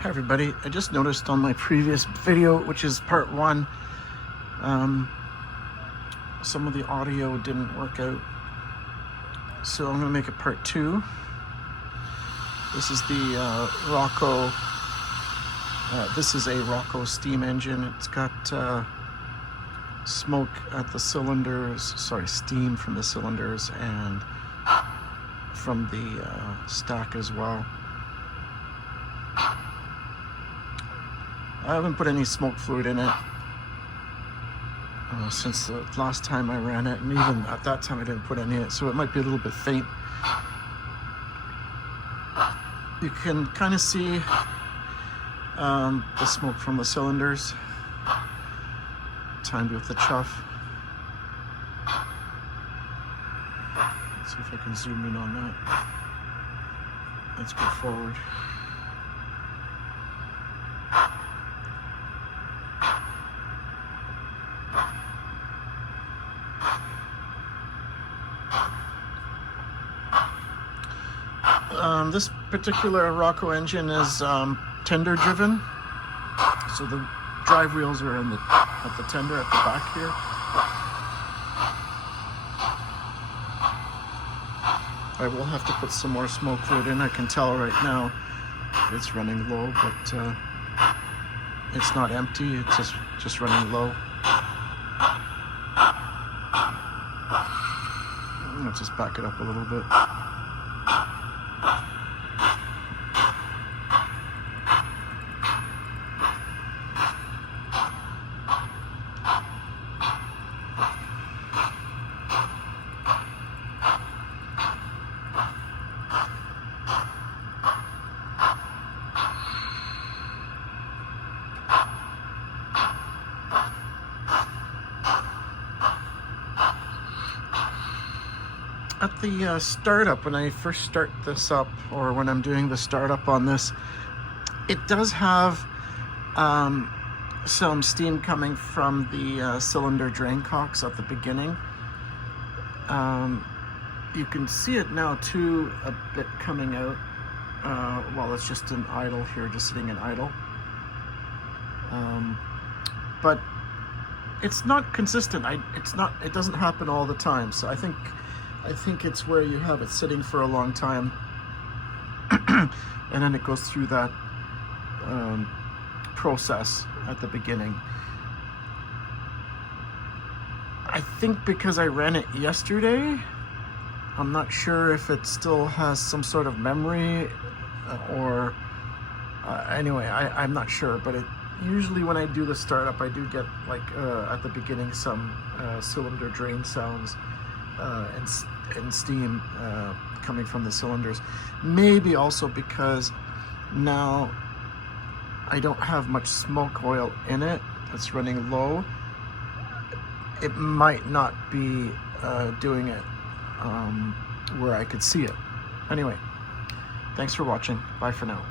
Hi everybody, I just noticed on my previous video, which is part one, some of the audio didn't work out. So I'm going to make it part two. This is the Roco, this is a Roco steam engine. It's got smoke at the cylinders, steam from the cylinders and from the stack as well. I haven't put any smoke fluid in it since the last time I ran it, and even at that time I didn't put any in it, so it might be a little bit faint. You can kind of see the smoke from the cylinders, timed with the chuff. Let's see if I can zoom in on that. Let's go forward. This particular Roco engine is tender driven, so the drive wheels are at the tender at the back here. I will have to put some more smoke fluid in. I can tell right now it's running low, but it's not empty, it's just running low. Let's just back it up a little bit. At the startup, when I first start this up, or when I'm doing the startup on this, it does have some steam coming from the cylinder drain cocks at the beginning. You can see it now too, a bit coming out while it's just in idle here, just sitting in idle. But it's not consistent. It doesn't happen all the time. So I think it's where you have it sitting for a long time and then it goes through that process at the beginning. I think because I ran it yesterday, I'm not sure if it still has some sort of memory or anyway, I'm not sure, but usually when I do the startup, I do get like at the beginning some cylinder drain sounds and steam coming from the cylinders. Maybe also because now I don't have much smoke oil in it, it's running low. It might not be doing it where I could see it. Anyway, thanks for watching. Bye for now.